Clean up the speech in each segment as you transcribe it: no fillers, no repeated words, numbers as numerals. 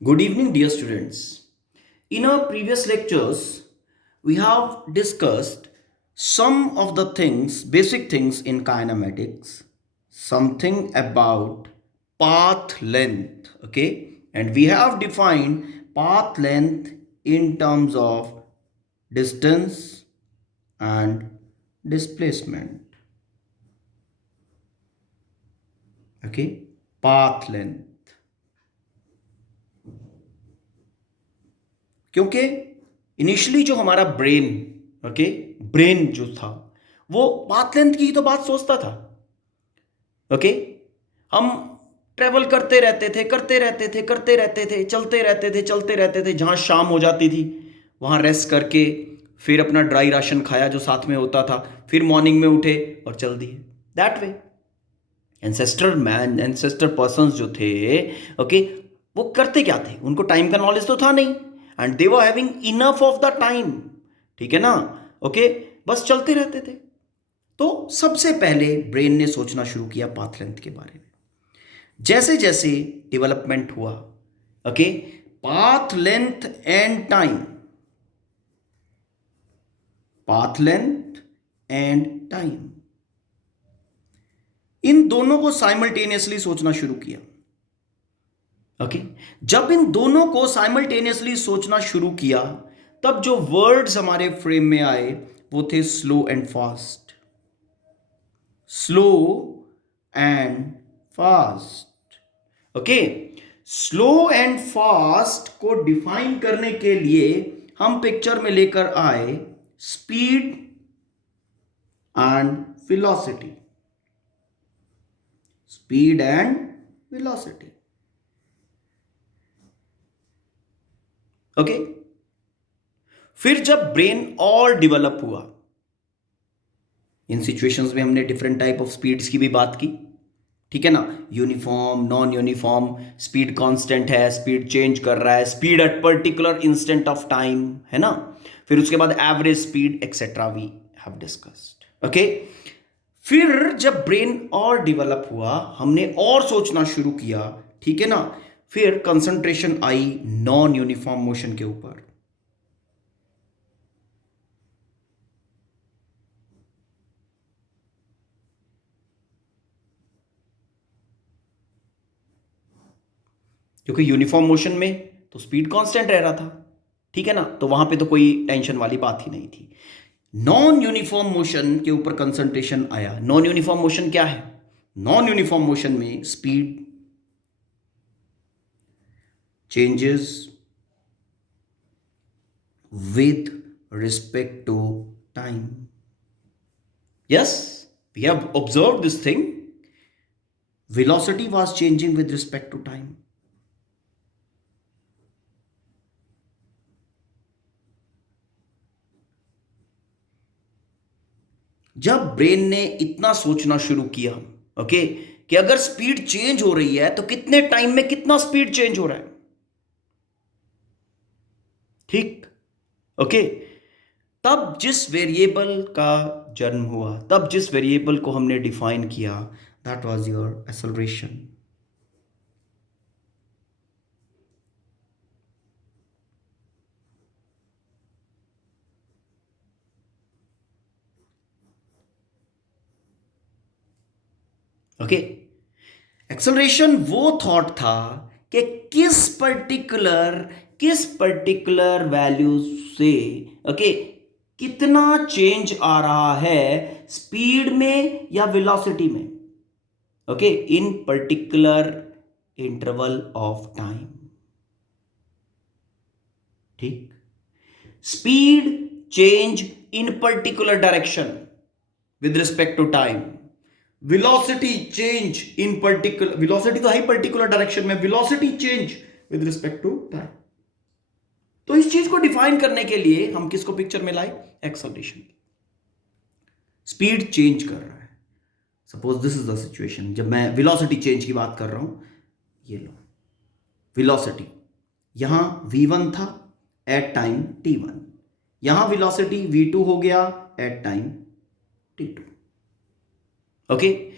Good evening, dear students. In our previous lectures, we have discussed some of the things, basic things in kinematics, something about path length, okay? And we have defined path length in terms of distance and displacement, okay? Path length. क्योंकि initially जो हमारा brain okay brain जो था वो path length की ही तो बात सोचता था ओके हम ट्रेवल करते रहते थे चलते रहते थे जहाँ शाम हो जाती थी वहाँ रेस्ट करके फिर अपना ड्राई राशन खाया जो साथ में होता था फिर मॉर्निंग में उठे और चल दिए दैट वे एंसेस्टर पर्सन्स जो थे ओके वो करते क्या थे उनको टाइम का नॉलेज तो था नहीं and they were having enough of the time ठीक है ना ओके बस चलते रहते थे तो सबसे पहले ब्रेन ने सोचना शुरू किया पाथ लेंथ के बारे में जैसे जैसे डेवलपमेंट हुआ okay path length and time path length and time in दोनों को साइमल्टेनियसली सोचना शुरू किया ओके जब इन दोनों को साइमल्टेनियसली सोचना शुरू किया तब जो वर्ड्स हमारे फ्रेम में आए वो थे slow and fast slow and fast okay slow and fast को डिफाइन करने के लिए हम पिक्चर में लेकर आए speed and velocity speed and velocity okay फिर जब ब्रेन और डेवलप हुआ इन सिचुएशंस में हमने डिफरेंट टाइप ऑफ स्पीड्स की भी बात की ठीक है ना uniform non uniform speed constant है स्पीड चेंज कर रहा है speed at particular instant of time है ना फिर उसके बाद average speed etcetera we have discussed okay फिर जब ब्रेन और डेवलप हुआ हमने और सोचना शुरू किया ठीक है ना फिर कंसंट्रेशन आई नॉन यूनिफॉर्म मोशन के ऊपर क्योंकि यूनिफॉर्म मोशन में तो स्पीड कांस्टेंट रह रहा था ठीक है ना तो वहां पे तो कोई टेंशन वाली बात ही नहीं थी नॉन यूनिफॉर्म मोशन के ऊपर कंसंट्रेशन आया नॉन यूनिफॉर्म मोशन क्या है नॉन यूनिफॉर्म मोशन में speed changes with respect to time. Yes, we have observed this thing. Velocity was changing with respect to time. जब ब्रेन ने इतना सोचना शुरू किया ओके कि अगर स्पीड चेंज हो रही है तो कितने टाइम में कितना स्पीड चेंज हो रहा है ठीक ओके तब जिस वेरिएबल का जन्म हुआ तब जिस वेरिएबल को हमने डिफाइन किया that was your acceleration okay acceleration वो थॉट था कि किस पर्टिकुलर वैल्यू से ओके कितना चेंज आ रहा है स्पीड में या वेलोसिटी में okay in particular interval of time ठीक speed change in particular direction with respect to time velocity change in particular velocity तो है पर्टिकुलर डायरेक्शन में velocity change with respect to time तो इस चीज को डिफाइन करने के लिए हम किसको पिक्चर में लाए एक्सेलरेशन स्पीड चेंज कर रहा है suppose this is the situation जब मैं वेलोसिटी चेंज की बात कर रहा हूं ये लो वेलोसिटी यहां v1 था एट टाइम t1 यहां वेलोसिटी v2 हो गया at time t2 okay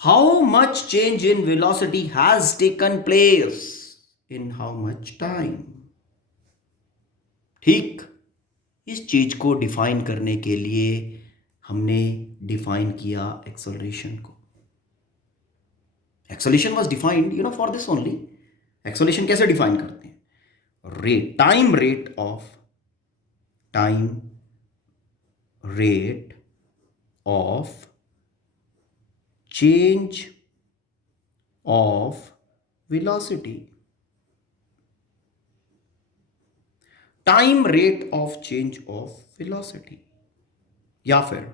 how much change in velocity has taken place in how much time. ठीक, इस चीज को डिफाइन करने के लिए हमने डिफाइन किया एक्सेलरेशन को। Acceleration was defined for this only. Acceleration कैसे डिफाइन करते हैं? Time rate of change of velocity. Time rate of change of velocity, या फिर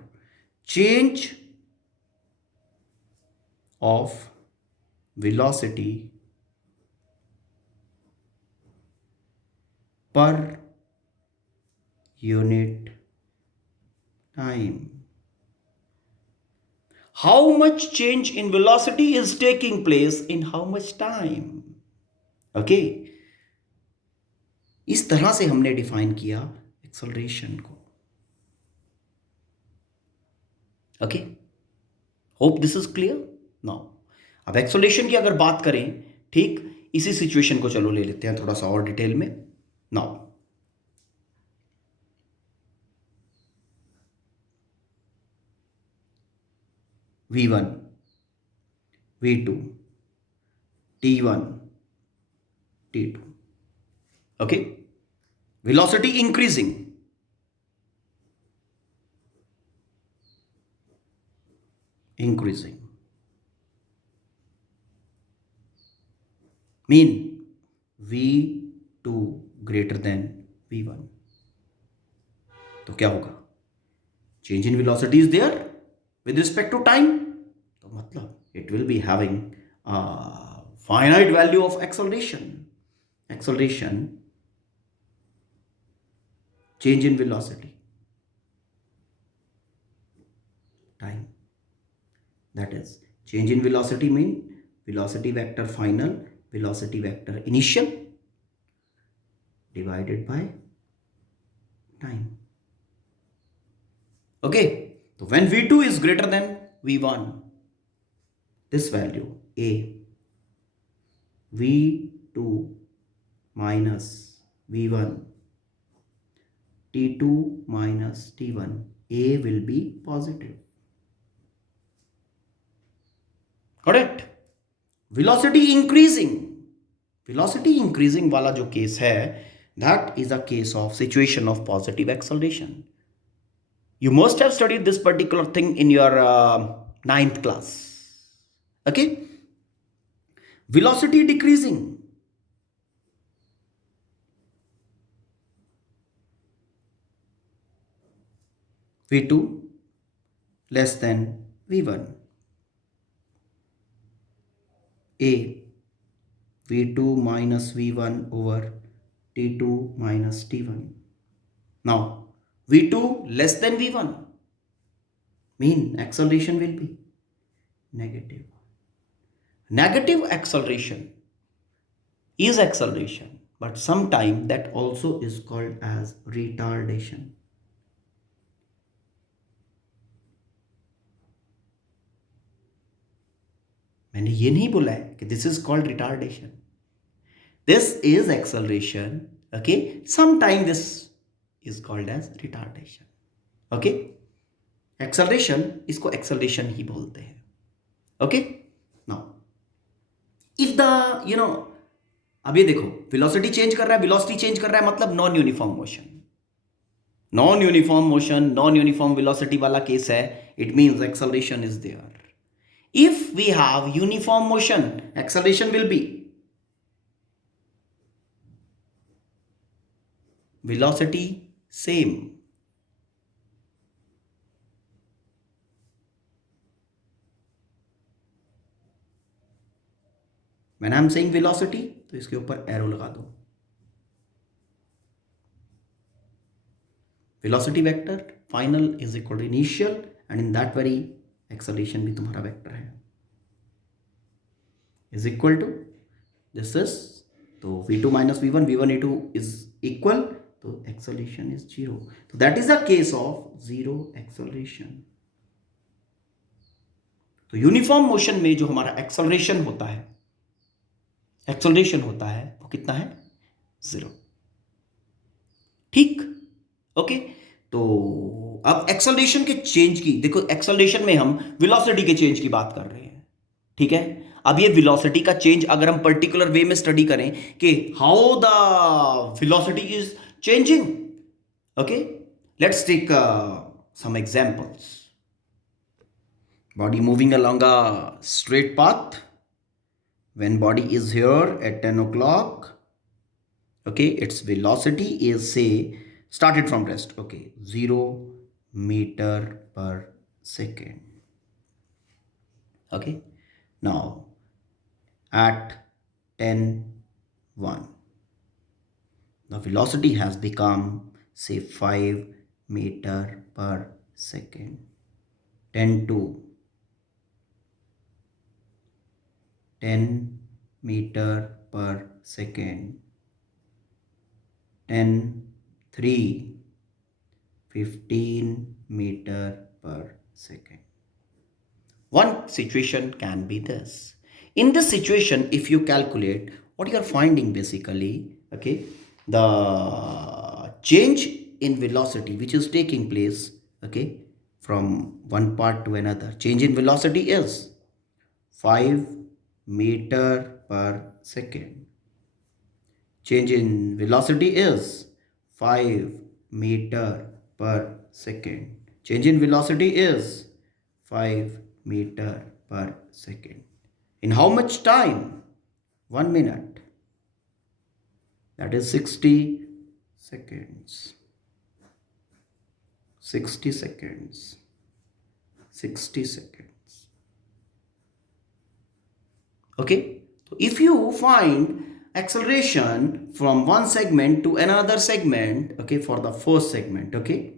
change of velocity per unit time. How much change in velocity is taking place in how much time? Okay, इस तरह से हमने define किया acceleration को। Okay, hope this is clear now. अब acceleration की अगर बात करें, ठीक, इसी सिचुएशन को चलो ले लेते हैं थोड़ा सा और डिटेल में now. v1, v2, t1, t2, okay, velocity increasing, mean v2 greater than v1, तो क्या होगा? Change in velocity is there with respect to time, तो मतलब it will be having a finite value of acceleration change in velocity time, that is change in velocity mean velocity vector final, velocity vector initial divided by time. Okay, so when v2 is greater than v1, this value a, v2 minus v1, t2 minus t1, a will be positive. Correct? velocity increasing वाला जो case है, that is a case of situation of positive acceleration. You must have studied this particular thing in your 9th class. Okay, velocity decreasing, v2 less than v1, a, v2 minus v1 over t2 minus t1. Now v2 less than v1 mean acceleration will be negative. Negative acceleration is acceleration, but sometimes that also is called as retardation. मैंने ये नहीं बोला है कि this is called retardation. This is acceleration. Okay, sometimes this is called as retardation. Okay, acceleration, इसको acceleration ही बोलते हैं. Okay, now if the अब ये देखो, velocity change कर रहा है मतलब non uniform motion, non uniform velocity वाला केस है. It means acceleration is there. If we have uniform motion, acceleration will be velocity same. When I am saying velocity, तो इसके ऊपर एरो लगा दो. Velocity vector final is equal to initial, and in that very acceleration भी तुम्हारा vector है, is equal to this is, तो v2 minus v1, v1 e2 is equal, तो acceleration is 0. तो that is a case of zero acceleration. तो uniform motion में जो हमारा एक्सेलरेशन होता है वो कितना है, 0। ठीक, ओके। तो अब एक्सेलरेशन के चेंज की देखो, एक्सेलरेशन में हम वेलोसिटी के चेंज की बात कर रहे हैं, ठीक है। अब ये वेलोसिटी का चेंज अगर हम पर्टिकुलर वे में स्टडी करें कि how the velocity is changing, okay, let's take some examples. Body moving along a straight path. When body is here at 10 o'clock, okay, its velocity is, say, started from rest, okay, 0 meter per second. Okay, now at 10:01, the velocity has become, say, 5 meter per second. 10:02, 10 meter per second. 10:03, 15 meter per second. One situation can be this. In this situation, if you calculate, what you are finding basically, okay, the change in velocity which is taking place, okay, from one part to another, change in velocity is 5 meter per second. Change in velocity is 5 meter per second. Change in velocity is 5 meter per second. In how much time? 1 minute. That is 60 seconds. 60 seconds. 60 seconds. Okay. So if you find acceleration from one segment to another segment, okay, for the first segment, okay,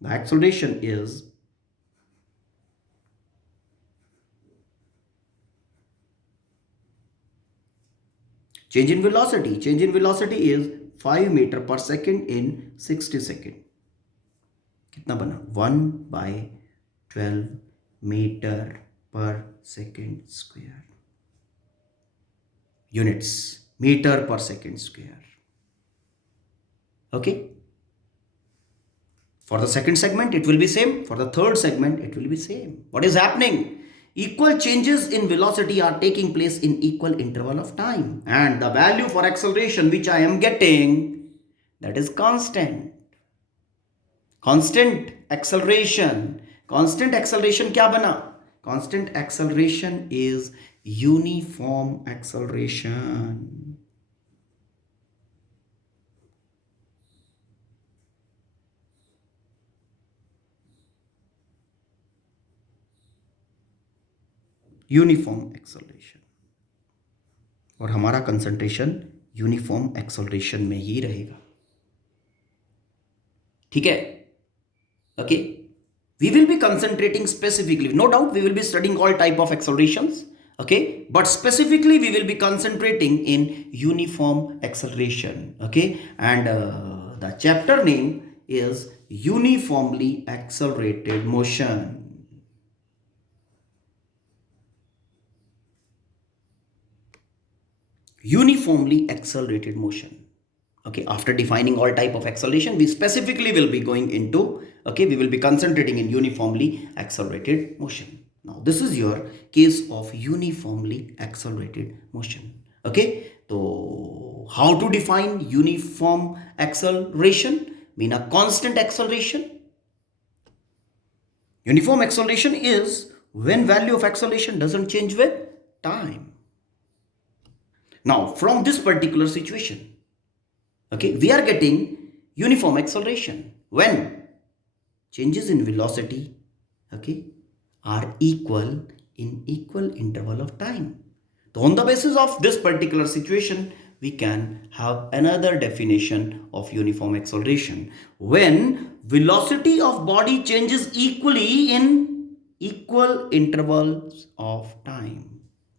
the acceleration is change in velocity. Change in velocity is 5 meter per second in 60 second. कितना बना? 1 by 12 meter per second square. Units, meter per second square. Okay. For the second segment, it will be same. For the third segment, it will be same. What is happening? Equal changes in velocity are taking place in equal interval of time. And the value for acceleration which I am getting, that is constant. Constant acceleration. Constant acceleration क्या बना? Constant acceleration is uniform acceleration. Uniform acceleration, और हमारा concentration uniform acceleration में ही रहेगा, ठीक है, okay. We will be concentrating specifically, no doubt we will be studying all type of accelerations, okay, but specifically we will be concentrating in uniform acceleration, okay, and the chapter name is uniformly accelerated motion. Uniformly accelerated motion, okay. After defining all type of acceleration, we specifically will be going into, okay, we will be concentrating in uniformly accelerated motion. Now this is your case of uniformly accelerated motion, okay. So how to define uniform acceleration? Mean a constant acceleration. Uniform acceleration is when value of acceleration doesn't change with time. Now from this particular situation, okay, we are getting uniform acceleration when changes in velocity, okay, are equal in equal interval of time. So on the basis of this particular situation, we can have another definition of uniform acceleration: when velocity of body changes equally in equal intervals of time.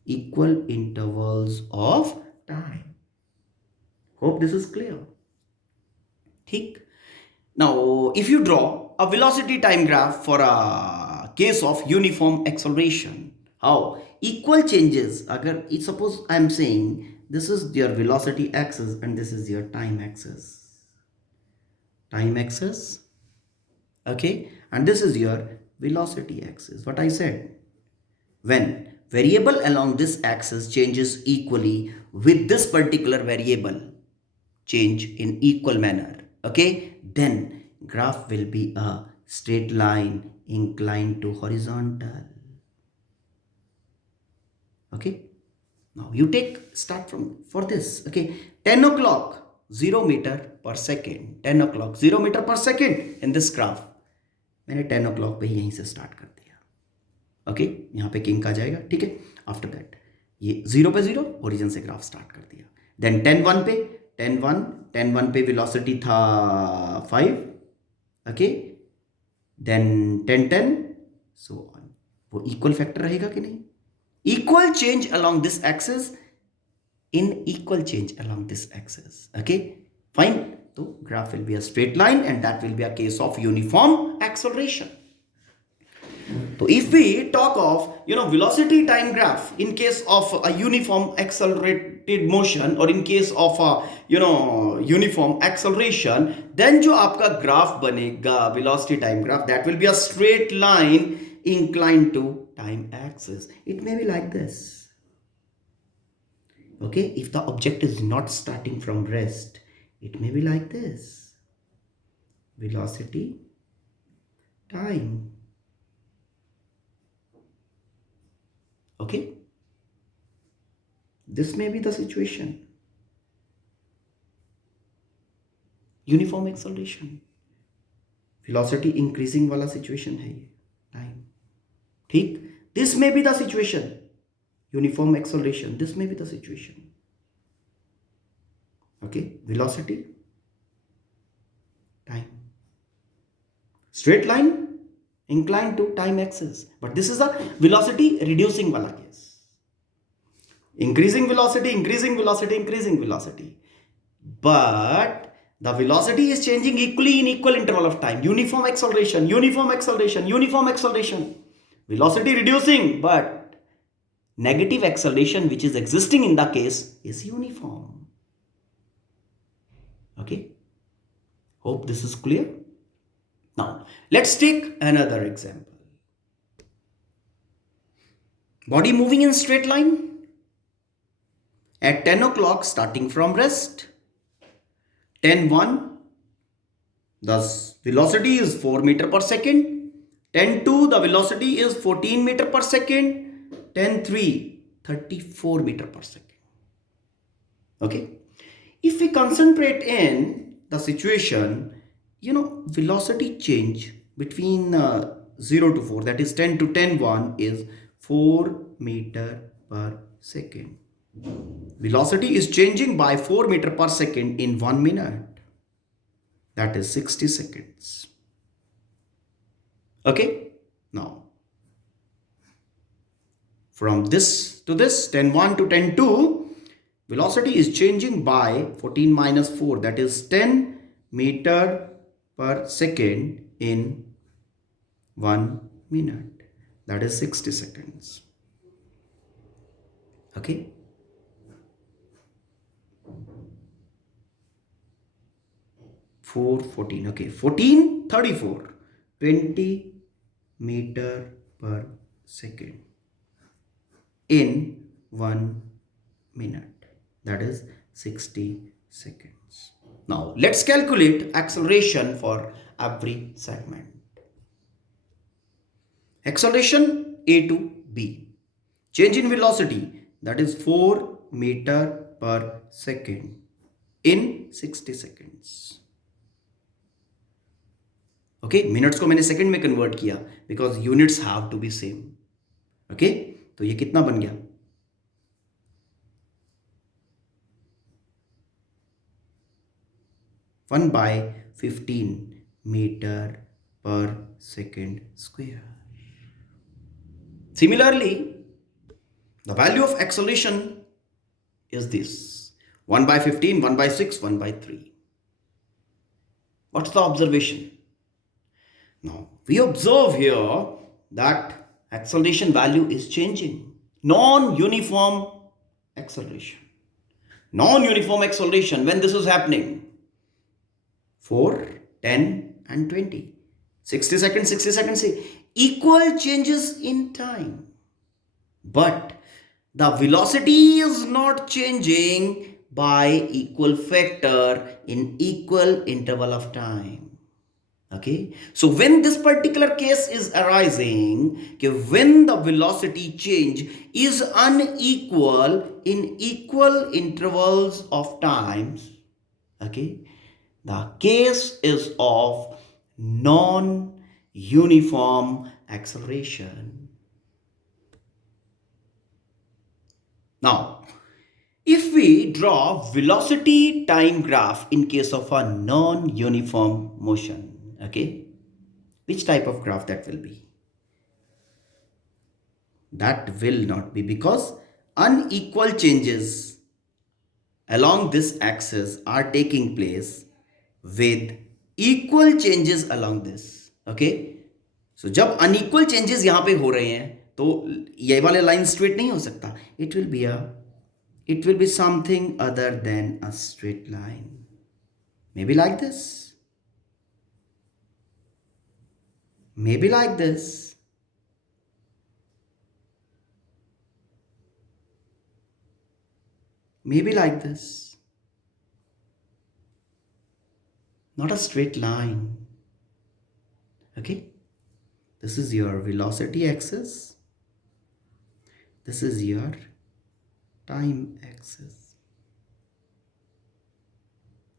Equal intervals of time. Hope this is clear. ठीक. Now if you draw a velocity time graph for a case of uniform acceleration, how equal changes, अगर suppose I am saying this is your velocity axis and this is your time axis. Time axis, okay, and this is your velocity axis. What I said, when variable along this axis changes equally with this particular variable change in equal manner, okay, then graph will be a straight line inclined to horizontal. Okay, now you take start from for this, okay, 10 o'clock 0 meter per second, 10 o'clock 0 meter per second in this graph. मैंने 10 o'clock पे ही यहीं से start कर दिया, okay, यहाँ पे king आ जाएगा, ठीक है। आफ्टर दैट ये 0 पे 0 ओरिजिन से ग्राफ स्टार्ट कर दिया। देन 10 1 पे 10 1 पे वेलोसिटी था 5, ओके, देन 10 10 सो ऑन। वो इक्वल फैक्टर रहेगा कि नहीं? Equal change along this axis in equal change along this axis, okay, fine. So graph will be a straight line and that will be a case of uniform acceleration. So if we talk of velocity time graph in case of a uniform accelerated motion or in case of a uniform acceleration, then जो आपका graph बनेगा velocity time graph, that will be a straight line inclined to time axis. It may be like this, okay, if the object is not starting from rest, it may be like this, velocity time, okay, this may be the situation, uniform acceleration, velocity increasing वाला situation है ये, time, ठीक, this may be the situation, uniform acceleration, this may be the situation, okay, velocity time, straight line inclined to time axis, but this is a velocity reducing wala case, increasing velocity, increasing velocity, increasing velocity, but the velocity is changing equally in equal interval of time, uniform acceleration, uniform acceleration, uniform acceleration, velocity reducing, but negative acceleration which is existing in the case is uniform. Okay, hope this is clear. Now let's take another example. Body moving in straight line at 10 o'clock starting from rest, 10 1 the velocity is 4 meter per second, 10 2 the velocity is 14 meter per second, 10 3 34 meter per second. Okay, if we concentrate in the situation, velocity change between 0 to 4, that is 10 to 10 1 is 4 meter per second. Velocity is changing by 4 meter per second in 1 minute, that is 60 seconds. Okay, now from this to this, 10 1 to 10 2, velocity is changing by 14 minus 4, that is 10 meter per second in 1 minute, that is 60 seconds. Okay, four 14, okay, 14 34 20 meter per second in 1 minute, that is 60 seconds. Now let's calculate acceleration for every segment. Acceleration A to B, change in velocity, that is 4 meter per second in 60 seconds. Okay, minutes को मैंने second में convert किया because units have to be same. Okay, तो ये कितना बन गया? 1/15 meter per second square. Similarly, the value of acceleration is this: 1/15, 1/6, 1/3. What's the observation? Now, we observe here that acceleration value is changing, non-uniform acceleration. Non-uniform acceleration, when this is happening, 4, 10 and 20. 60 seconds, 60 seconds, equal changes in time. But the velocity is not changing by equal factor in equal interval of time. Okay, so when this particular case is arising, okay, when the velocity change is unequal in equal intervals of times, okay, the case is of non-uniform acceleration. Now, if we draw velocity time graph in case of a non-uniform motion, okay, which type of graph that will be? That will not be, because unequal changes along this axis are taking place with equal changes along this. Okay, so जब unequal changes यहाँ पे हो रहे हैं तो ये वाले line straight नहीं हो सकता. It will be something other than a straight line. Maybe like this. Maybe like this. Maybe like this. Not a straight line. Okay? This is your velocity axis. This is your time axis.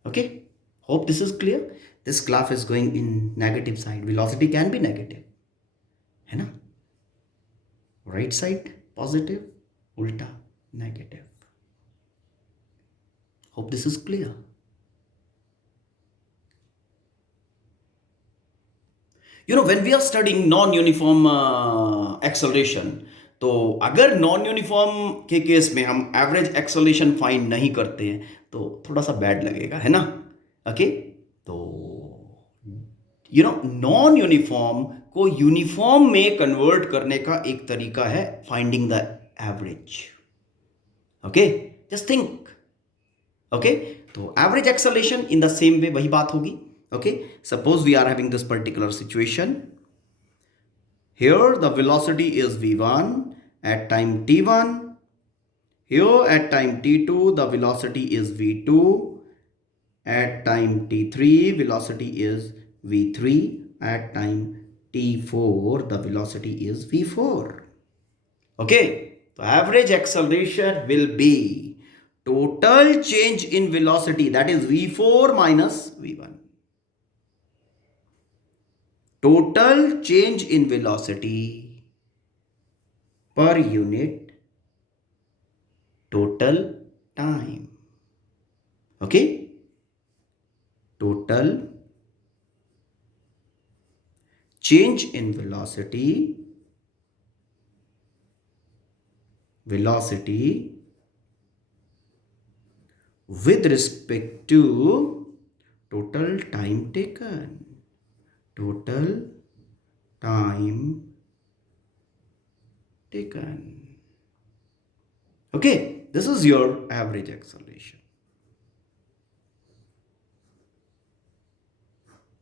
Okay? Hope this is clear. This graph is going in negative side. Velocity can be negative. है ना? Right side positive, ulta negative. Hope this is clear. You know, when we are studying non-uniform acceleration, तो अगर non uniform के case में हम average acceleration find नहीं करते हैं तो थोड़ा सा बैड लगेगा, है ना. ओके, तो यू नो नॉन यूनिफॉर्म को यूनिफॉर्म में कन्वर्ट करने का एक तरीका है finding the average. Okay, just think. Okay, तो average acceleration in the same way वही बात होगी. Okay, suppose we are having this particular situation. Here the velocity is v1 at time t1. Here at time t2 the velocity is v2. At time t3 velocity is v3. At time t4 the velocity is v4. Okay, so average acceleration will be total change in velocity, that is v4 minus v1. Total change in velocity per unit total time. Okay, total change in velocity with respect to total time taken. Total time taken. Okay, this is your average acceleration.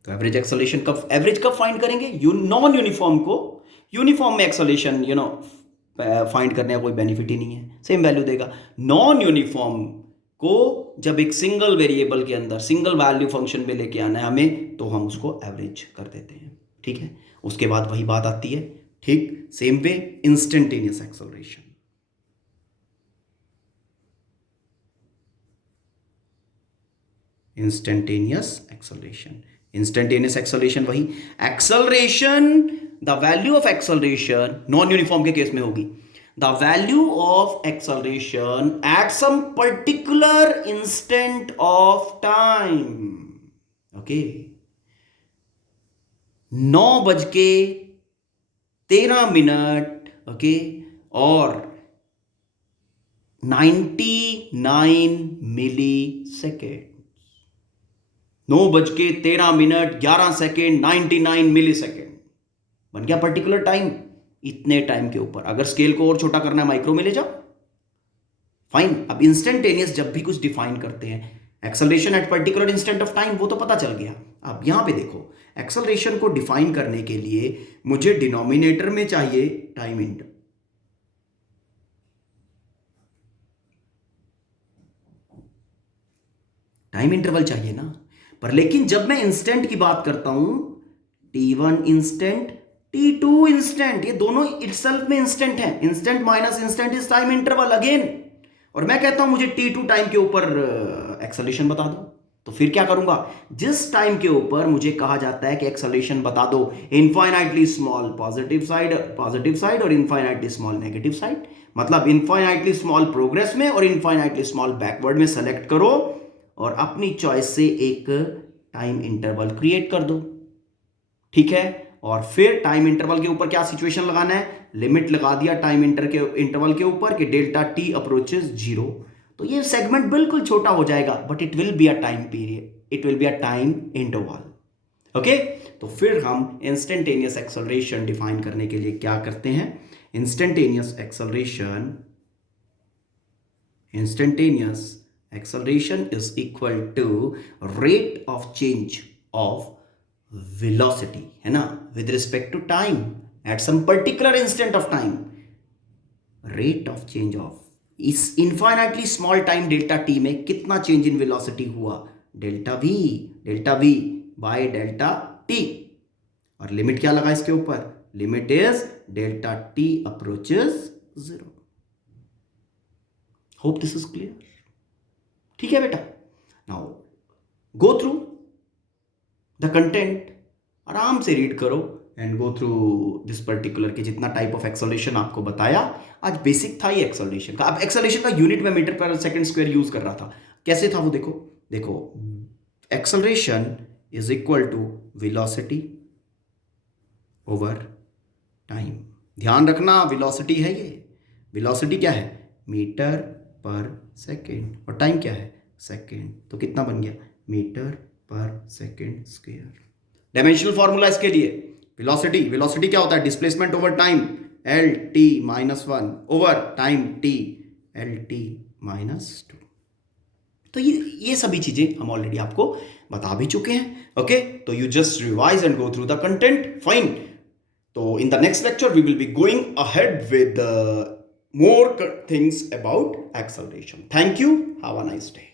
तो average acceleration कब find करेंगे? Non uniform को uniform में acceleration find करने का कोई benefit ही नहीं है, सेम वैल्यू देगा. नॉन यूनिफॉर्म को जब एक सिंगल वेरिएबल के अंदर सिंगल वैल्यू फंक्शन में लेके आना है हमें, तो हम उसको एवरेज कर देते हैं. ठीक है, उसके बाद वही बात आती है. ठीक, same way instantaneous acceleration. Instantaneous acceleration वही acceleration. The value of acceleration non uniform के केस में होगी the value of acceleration at some particular instant of time. Okay, 9:13. Okay, और 99 मिली सेकेंड. 9:13 99 मिली सेकेंड बन गया पर्टिकुलर टाइम. इतने टाइम के ऊपर अगर स्केल को और छोटा करना है माइक्रो में ले जाओ. फाइन। अब इंस्टेंटेनियस जब भी कुछ डिफाइन करते हैं, acceleration at particular instant of time, वो तो पता चल गया। अब यहां पे देखो, एक्सेलरेशन को डिफाइन करने के लिए मुझे डिनोमिनेटर में चाहिए टाइम इंटरवल, टाइम इंटरवल चाहिए ना। पर लेकिन जब मैं इंस्टेंट की बात करता हूं, t1 इंस्टेंट, t2 इंस्टेंट, ये दोनों इटसेल्फ में इंस्टेंट है। Instant minus instant is time interval again. और मैं कहता हूं मुझे t2 टाइम के ऊपर एक्सेलरेशन बता दो, तो फिर क्या करूंगा, जिस टाइम के ऊपर मुझे कहा जाता है कि एक्सेलरेशन बता दो, इनफाइनाइटली स्मॉल पॉजिटिव साइड और इनफाइनाइटली स्मॉल नेगेटिव साइड, मतलब इनफाइनाइटली स्मॉल प्रोग्रेस में और इनफाइनाइटली स्मॉल बैकवर्ड में सेलेक्ट करो और अपनी चॉइस से एक टाइम इंटरवल क्रिएट कर दो। ठीक है, और फिर टाइम इंटरवल के ऊपर क्या सिचुएशन लगाना है, लिमिट लगा दिया टाइम इंटरवल के ऊपर कि डेल्टा टी अप्रोचेस 0। तो ये सेगमेंट बिल्कुल छोटा हो जाएगा, but it will be a time period, it will be a time interval. Okay, तो फिर हम इंस्टेंटेनियस एक्सेलरेशन डिफाइन करने के लिए क्या करते हैं, instantaneous acceleration is equal to rate of change of velocity, है ना, with respect to time at some particular instant of time, rate of change of इस infinitely small time delta T में कितना चेंज इन वेलोसिटी हुआ, delta we by delta T. और limit क्या लगा इसके ऊपर, limit is delta T approaches 0। Hope this is clear. ठीक है बेटा, now go through the content, आराम से रीड करो and go through this particular के जितना टाइप ऑफ एक्सेलरेशन आपको बताया। आज बेसिक था ये एक्सेलरेशन का। अब एक्सेलरेशन का यूनिट में मीटर पर सेकंड स्क्वायर यूज कर रहा था, कैसे था वो देखो acceleration is equal to velocity over time. ध्यान रखना वेलोसिटी है ये, वेलोसिटी क्या है, मीटर पर सेकेंड, और टाइम क्या है, सेकेंड। तो कितना बन गया, मीटर पर सेकेंड स्क्वायर। डायमेंशनल फॉर्मूला इसके लिए, वेलोसिटी क्या होता है, displacement over time, L T minus 1 over time T, L T minus 2। तो ये सभी चीजें हम ऑलरेडी आपको बता भी चुके हैं। ओके, तो you just revise and go through the content, fine. तो in the next lecture we will be going ahead with more things about acceleration. Thank you. Have a nice day.